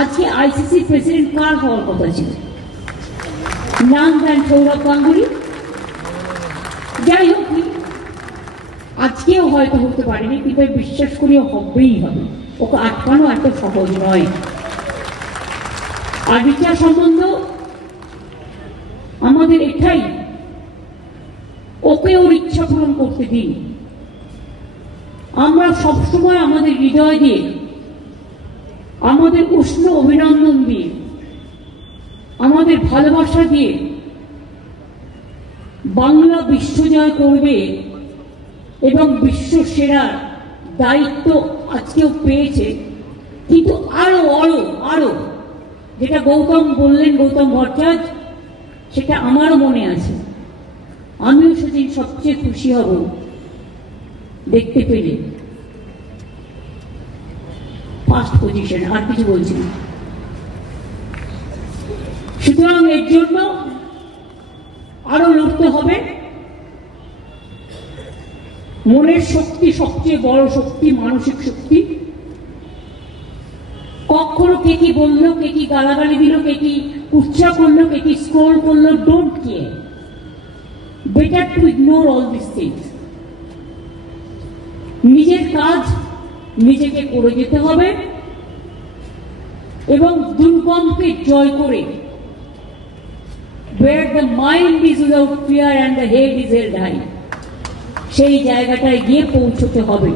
আজকে ICC president কার হওয়ার কথা ছিল? নাম দেন সৌরভ গাঙ্গুলি। যাই হোক, আজকেও হয়তো হতে পারেনি, কিন্তু বিশ্বাস করিও হবেই হবে। ওকে আটকানো এত সহজ নয়। আর বিচার সম্বন্ধ আমাদের এটাই, ওকে ওর ইচ্ছা পূরণ করতে দিন। আমরা সবসময় আমাদের হৃদয় দিয়ে, আমাদের উষ্ণ অভিনন্দন দিয়ে, আমাদের ভালোবাসা দিয়ে বাংলা বিশ্বজয় করবে এবং বিশ্ব সেরার দায়িত্ব আজকেও পেয়েছে। কিন্তু আরো আরো আরো যেটা গৌতম বললেন, গৌতম ভট্টাচার্য, সেটা আমারও মনে আছে। আমিও সেদিন সবচেয়ে খুশি হব দেখতে পেলে ফার্স্ট পজিশন, আর কিছু বলছি না। সুতরাং এর জন্য আরো লড়তে হবে। মনের শক্তি সবচেয়ে বড় শক্তি, মানসিক শক্তি। কখনো কে কি বললো, কে কি গালাগালি দিল, কে কি উৎসাহ করলো, কে কি স্ক্রোল করলো, don't care. Better to ignore all this things. নিজের কাজ নিজেকে করে যেতে হবে এবং দুর্গমকে জয় করে, where the mind is without fear and the head is held high, সেই জায়গাটায় গিয়ে পৌঁছতে হবে।